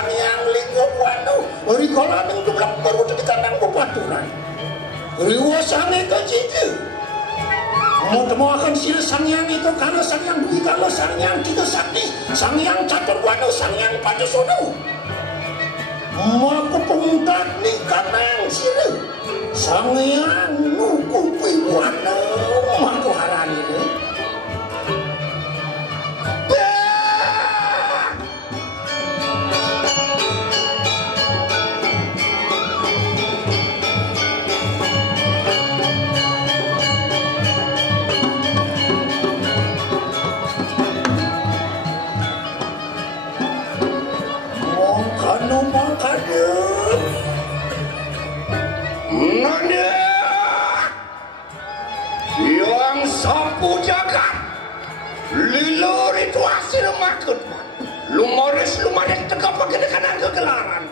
Sanghyang Lingga Wanu rikala ning tublak baru dikandang bebaturan riwa sange kecil mau temuakan sila Sanghyang itu karena Sanghyang Dwi kalau Sanghyang Tiga Sakti Sanghyang Catur Wanu Sanghyang Pancasono mau kepungkat nih kanang sila Sanghyang Nukupi Wanu mau harani deh Nanda yang sapu jagat lilur itu hasil makut lumaris tegap pakai kanan kegelaran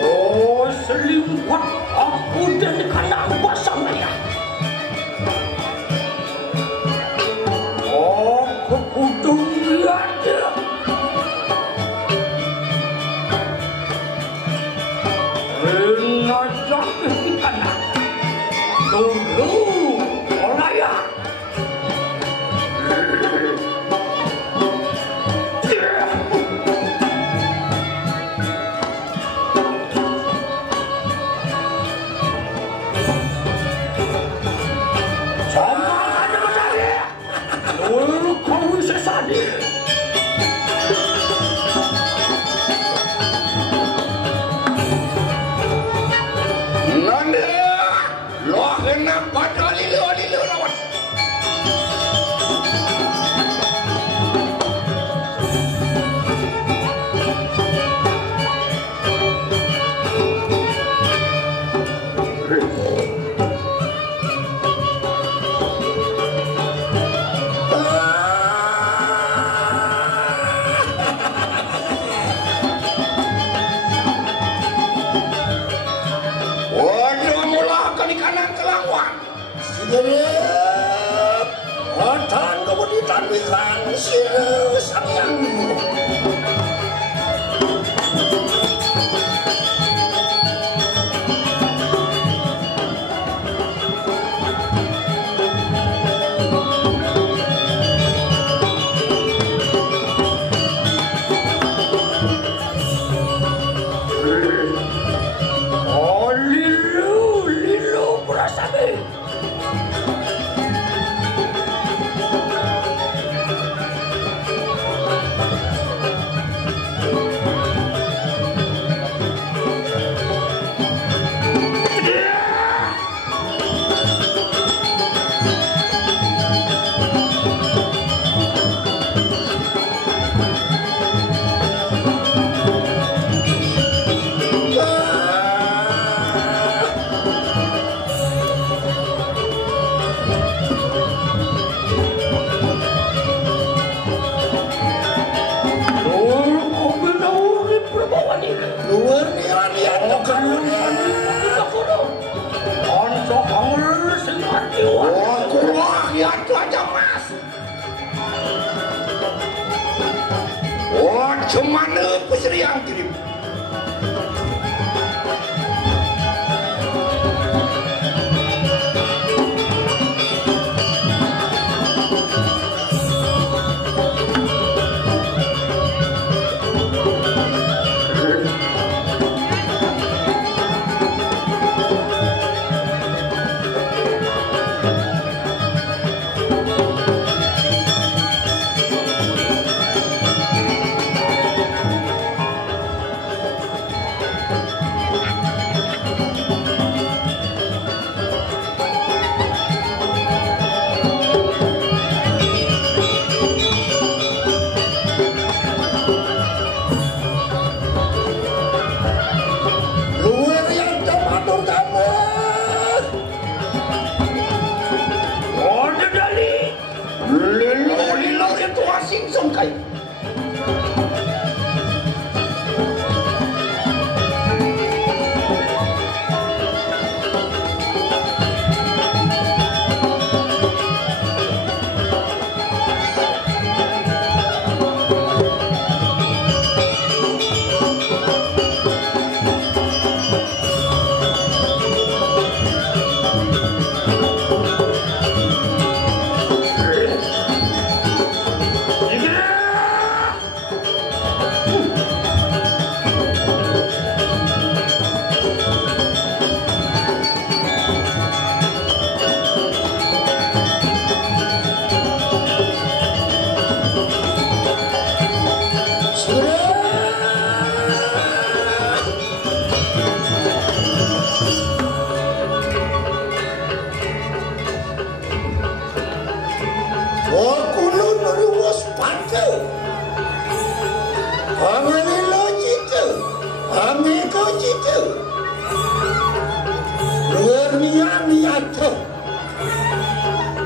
oh selimpat aku dan kanan basah merah oh kepudung ada ngajak anak tunggu olaya sama ada besari dulu kau sesadi Otan kemudian bilang sila Sanghyang oh lilu berasane Cemana peseri yang kirim Kulun riwas pada Amalilo cita Amiko cita Luar niang niata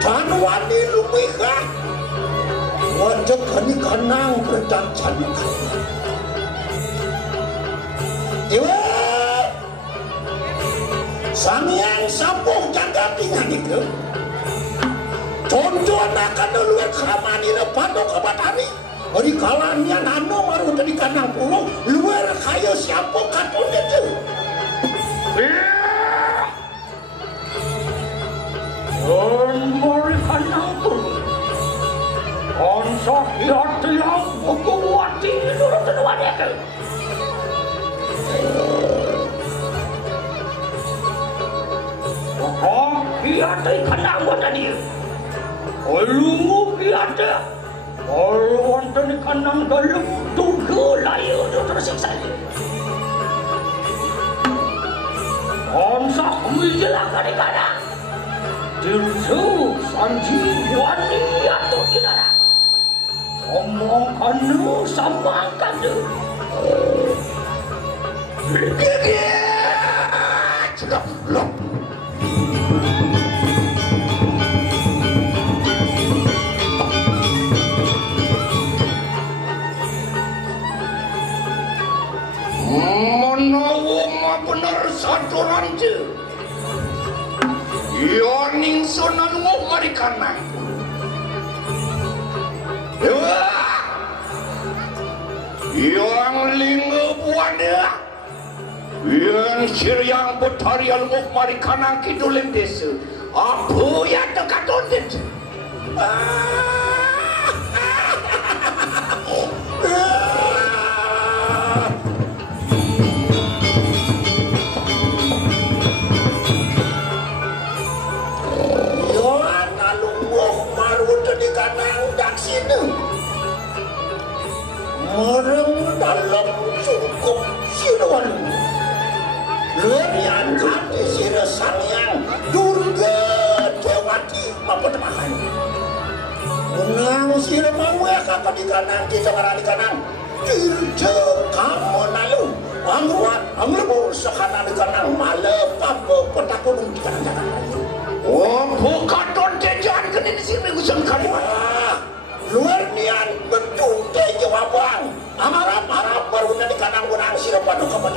Tanwani lumika Wajah kani kanang berdancan Iwa Samyang sampung jaga tinggal itu Contoh akan luar kamani lepado kabatari Hari kalanya nano maru dari kanang pulau luar kaya siapa katun itu Dan mari kanang pulau On sakit yang bukuwati nurut tenuannya ke Kiata kanang wata dia Olungu kiata wonten kanang dalam tuga layu tersiksa Onsa menjelaka di kanang Dirsu sanji wani atau kinara Omongkan sambangkan Gigi Sudah belum Menawa benar satu rancu Yoning sunan ngomari kanang Yang lingga buana Yang siryang betari al ngomari kanang kidulin desa Apa yang dekat undit Orang dalam cukup siruan Lerian hati sira sangyang Durga Dewati Mapotemahan Menang sira mawe kakak di kanan kita marah di kanan Dirja kamu nalu Angruat anglebur sekana di kanan Malepap petakun di kanan Oh bukan don jajan kenin sini gusan kalimat luar nian bentuk teh jawaban amarap-arap baru di kanang gunang sira padu kapan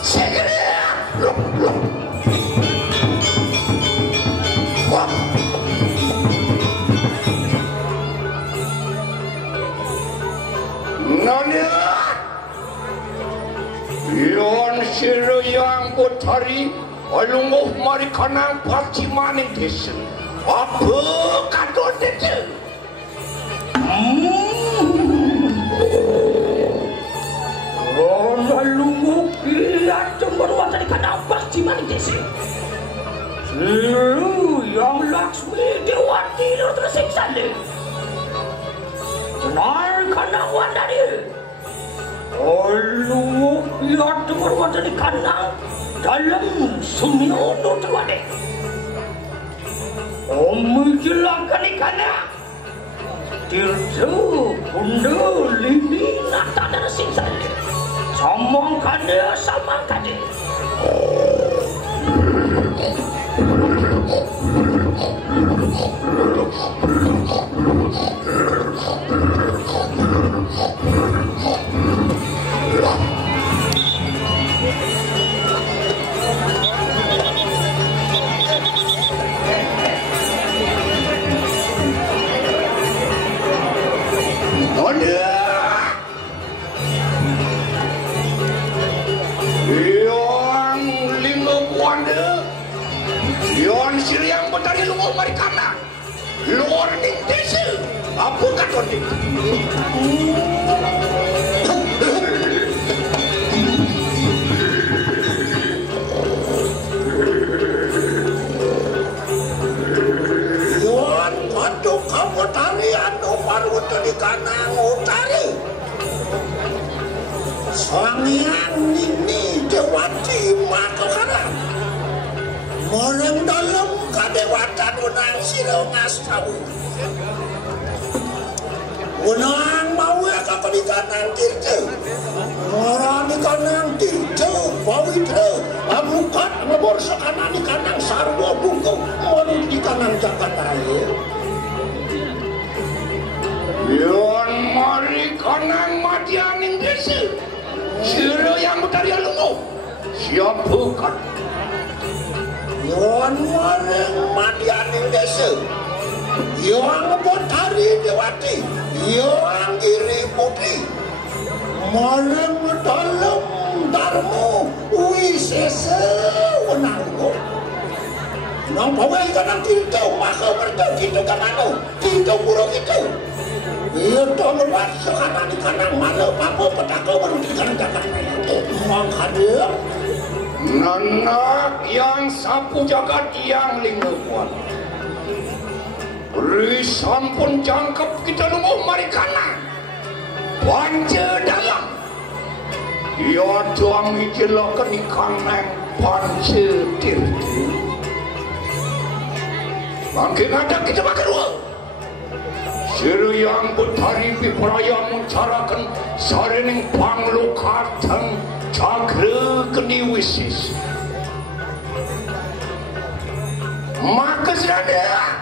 segera Nanya Yon sira yang betari alunguh mari kanang pasti maning desa apa kadon itu alunguh kiat cemberwan dari kanang pasti maning desa sira yang Laksmi Dewati tersiksa deh benar kanang wandari Alunguh lihat berwajah di kanang dalam semiono terwade. Menjelangkan di kanang Tirju bunda lini nata dan siksa Samang kada samang kada Yon siriang betari lungo marikana luar ning desa apa katon ning Yon padu kamu tari anu paru di kanang utari Sangyang ini dewati maka karang Moreng dalam kadewatan unang siro ngastawu unang mau ya kapalitan nang tirte orang ikan nang tirte pawitra amukat ngebor sekanan ikan nang sarwa bungkau morang ikan nang Jakarta yon mari kanang matianing desa siro yang dari lungo siap bukan yon mareng matianing desa yon botari dewati yon iri putih mareng dalam darmo wisese wenanggo nang pawai kanang tinto maka bertau tinto kanano tinto burung itu itu lewat sekarang di kanang malu papo petaka baru di kanang jagat menghadir nanak yang sapu jagat yang lingkuan beri sampun jangkep kita nunggu marikana panca dalam ya tuami jelakan ikan neng panca tirti makin ada kita makan uang Siru yang betari pipraya mencarakan sarening panglukatan cakra keni wisis maka sedada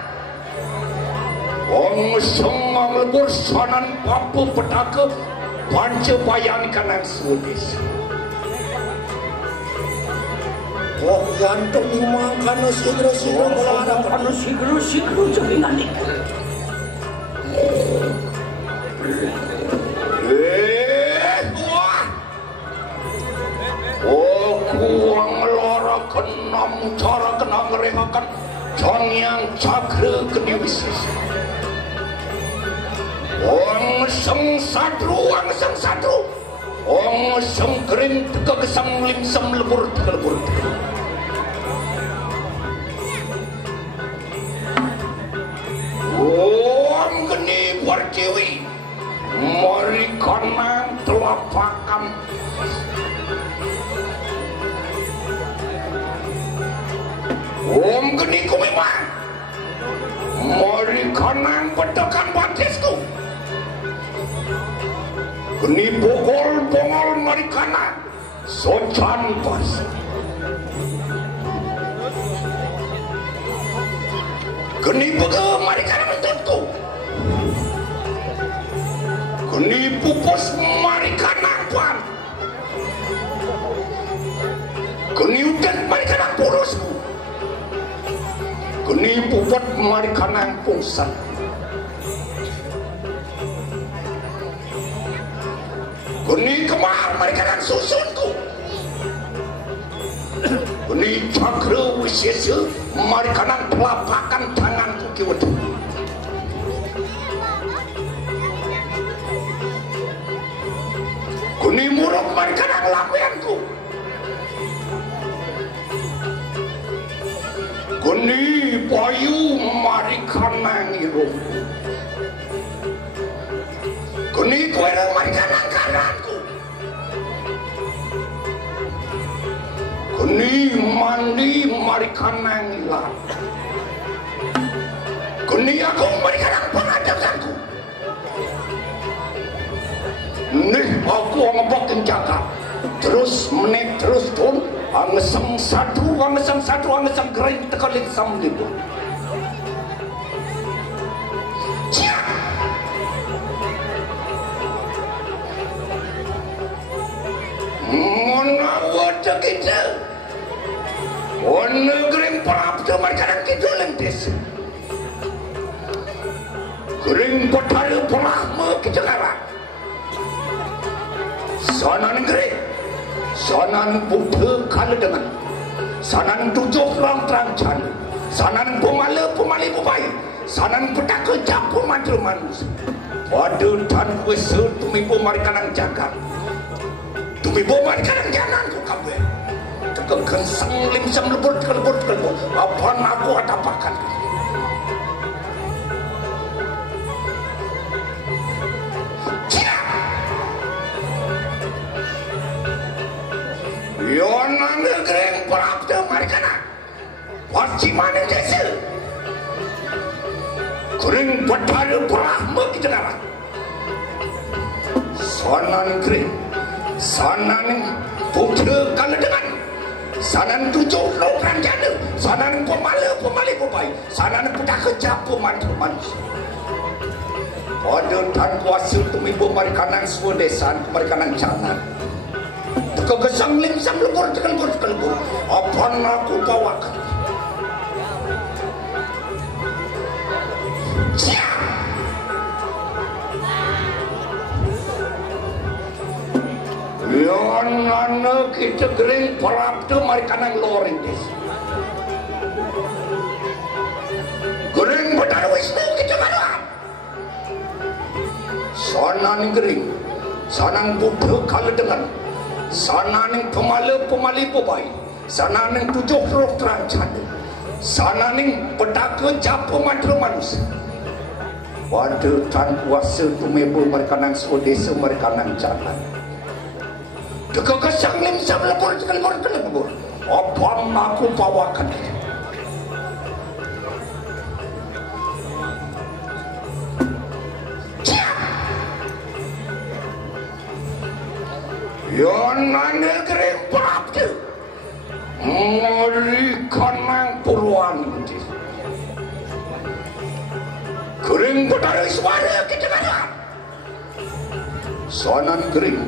Ong sengang lebur sanan papu petaka panca bayan kanan sudis oh yantung nimang kano sigro-sigro melarang kano sigro-sigro jamingan ni wah oh kuang lara kenam cara kena ngerehakan jangyang cakra keni wisis Ong seng satru Ong seng kering teka kesang limsam lebur teka lebur Ong geni warcewi mari kanan telapakan Om geni kumimang mari kanan pedekan batisku Geni bongol mari kanan socan pas Geni bege mari kanan mentuntku Geni pupus mari kanan pan Geni udan mari kanan purusku Geni puput mari kanan pungsan Geni kemar mari kanan susunku Geni cakra wisesa mari kanan telapakan tanganku kiwet Geni muruk mari kanan lapianku Geni payu mari kanan irungku Geni kuereng mari kanan kananku Geni mandi mari kanan ilan Geni agung mari kanan pengadakanku Nih aku ngebakin jaga terus menit terus turun angesem satu angesem kering tekalin sam libur Wada kita negeri prapta markanan kita lentis kering petara perahma kita kara sana negeri sanan buddha kala dengan sanan tujuh lang terang cana sanan pemali bubai sanan petaka japu mantra manusia waduh tan kuesu tumipu markanan jagat Tumi bomar kadang janganku kabeh. Tekan sang limsam lebur. Apaan aku atapakan. Yonan gereng prapta marikana Paschimana desa Gereng Bathara Brahma Kitagara Sanan gereng Sanan Putra Kaladengan Sanan tujuh lokran jana Sanan pemali pupai Sanan petaka japu mantra manusia Pada tan kuasa tumibu marikanan swadesan marikanan canan Kegesang limsam lebur tekelbur Apaan aku bawakan Siap Yang anak kita gering perapta marikanan loring des Gering Bathara Wisnu kita malam Sanan gering Sanan Buddha Kaladengan Sananing pemali pubai Sananing tujuh roh terang canda Sananing petaka japa mantra manusia Pada tan kuasa tumebu marikanan swadesa marikanan jalan Dekakasang limsam lebur kelebur Apam aku bawakan Yonan gereng prapta Marikanan puluhan Gereng Bathara Iswara Kitagara Sanan gereng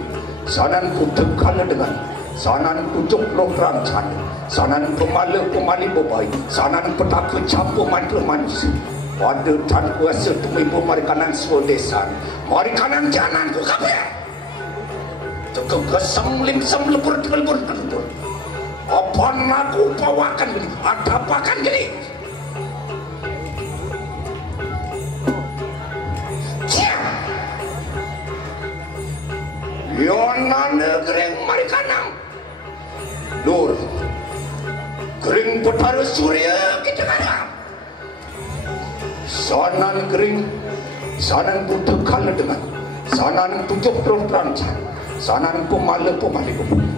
Sanan Buddha Kaladengan Sanan tujuh lokran canda Sanan pemali pupai Sanan petaka campur mantra manusia Pada tan kuasa tumibu marikanan swadesan Marikanan janan ku kabeh Kegesang limsam lebur kelebur Apaan aku bawakan gini Ada apakan gini Siap Yonan gereng marikanan Lur Gereng Bathara Surya Kitagara Sanan gereng Sanan Buddha Kaladengan Sanan tujuh roh terang Sanan pemali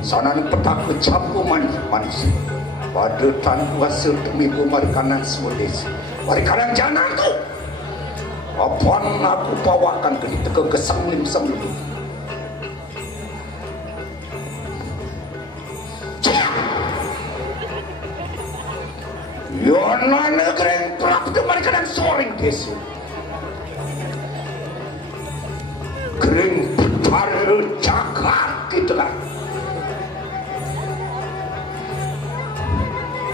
Sanan petaka campur manusia Pada tan kuasa tumibu marikanan swadesa Marikanan janan tu Apaan aku bawakan ke kegesang limsam lebur Yonan gereng prapta marikanan soring desa Gereng Bathara Jagat Kitagara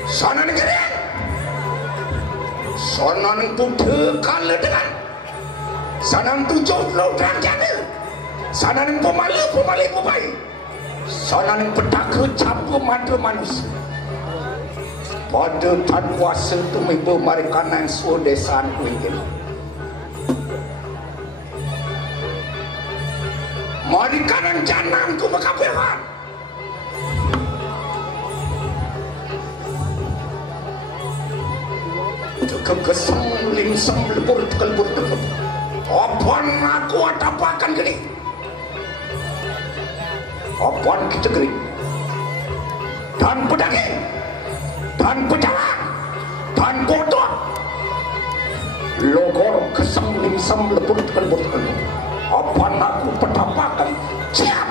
Sanan gereng Sanan Buddha Kaladengan Sanan tujuh lokran jana Sanan pemali pupai Sanan petaka campur mantra manusia Pada tan kuasa tumibu marikanan swadesan kuingin Marikanan janan ku makabehan Kegesang limsam lebur kelebur Apaan aku atapakan gini Apaan kita gini Dan pedaging Dan pejalan Dan kodok Logor kesang limsam lebur kelebur Apaan aku petapakan Siap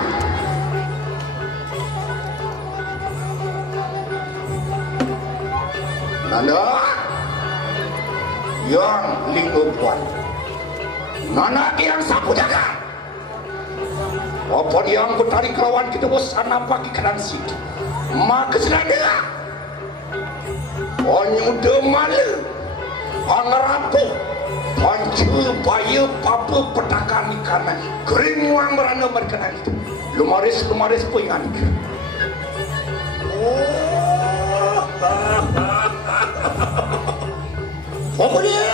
Nanda Yang linggo buat Nana yang sapu jaga Apa yang bertarik lawan kita bosan nampak ikan situ Maka sedang Onyuda mala Angarapuh Pancu baya papa petakan ikan Kering wang merana berkenan itu Lumaris penyan Pokoknya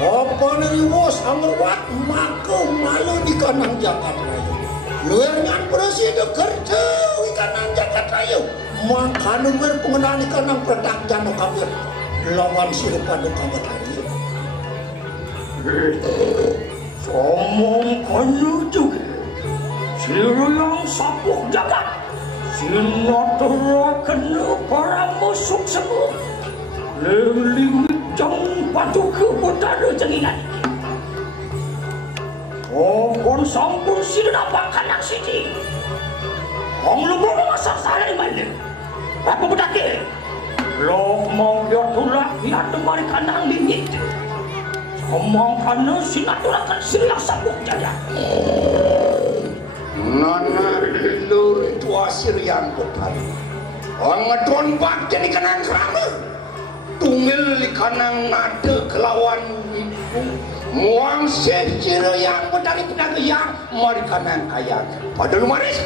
apa nariwas angrawat maka malu di kanang Jagat Raya luarngan presiden kerja di kanang Jagat Raya maka nomor pengenaan di kanang petak jano kabir lawan sirupan di Jagat Raya somong kanu juga Siruyang sapuk jagat sinaturaken para musuh semua lelingit jang padu ke betara jengingan kon sampun sidapak kanak siji ang lupa masak salay mana apa bedake loh mau dia tulak dia temari kanang lingit omong kana sinaturakan siruyang sapuk jagat nana lur tua Siruyang betara ang ngadon bak jadi kanang kerana tunggal di kanang nada kelawan ibu muang Siruyang betara pindah yang mari kanang kaya padahal maris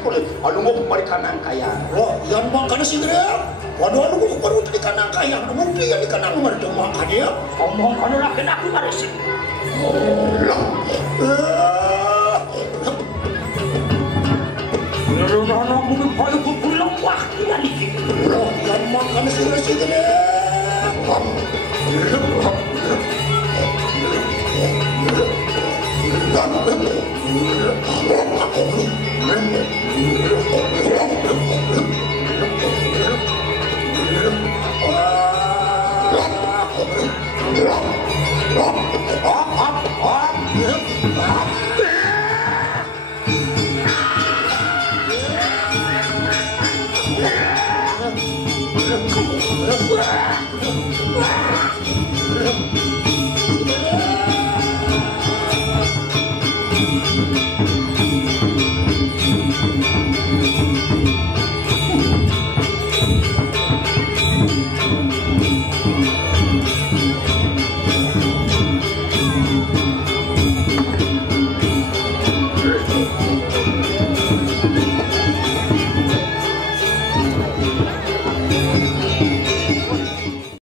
pula anu mau mari kanang kaya oh yang makan Siruyang waduh anu baru di kanang kaya anu dia di kanang mari makan dia omong kana laki aku maris Nana mungkin pada pulang waktu nanti. Oh, yang makan Siruyang.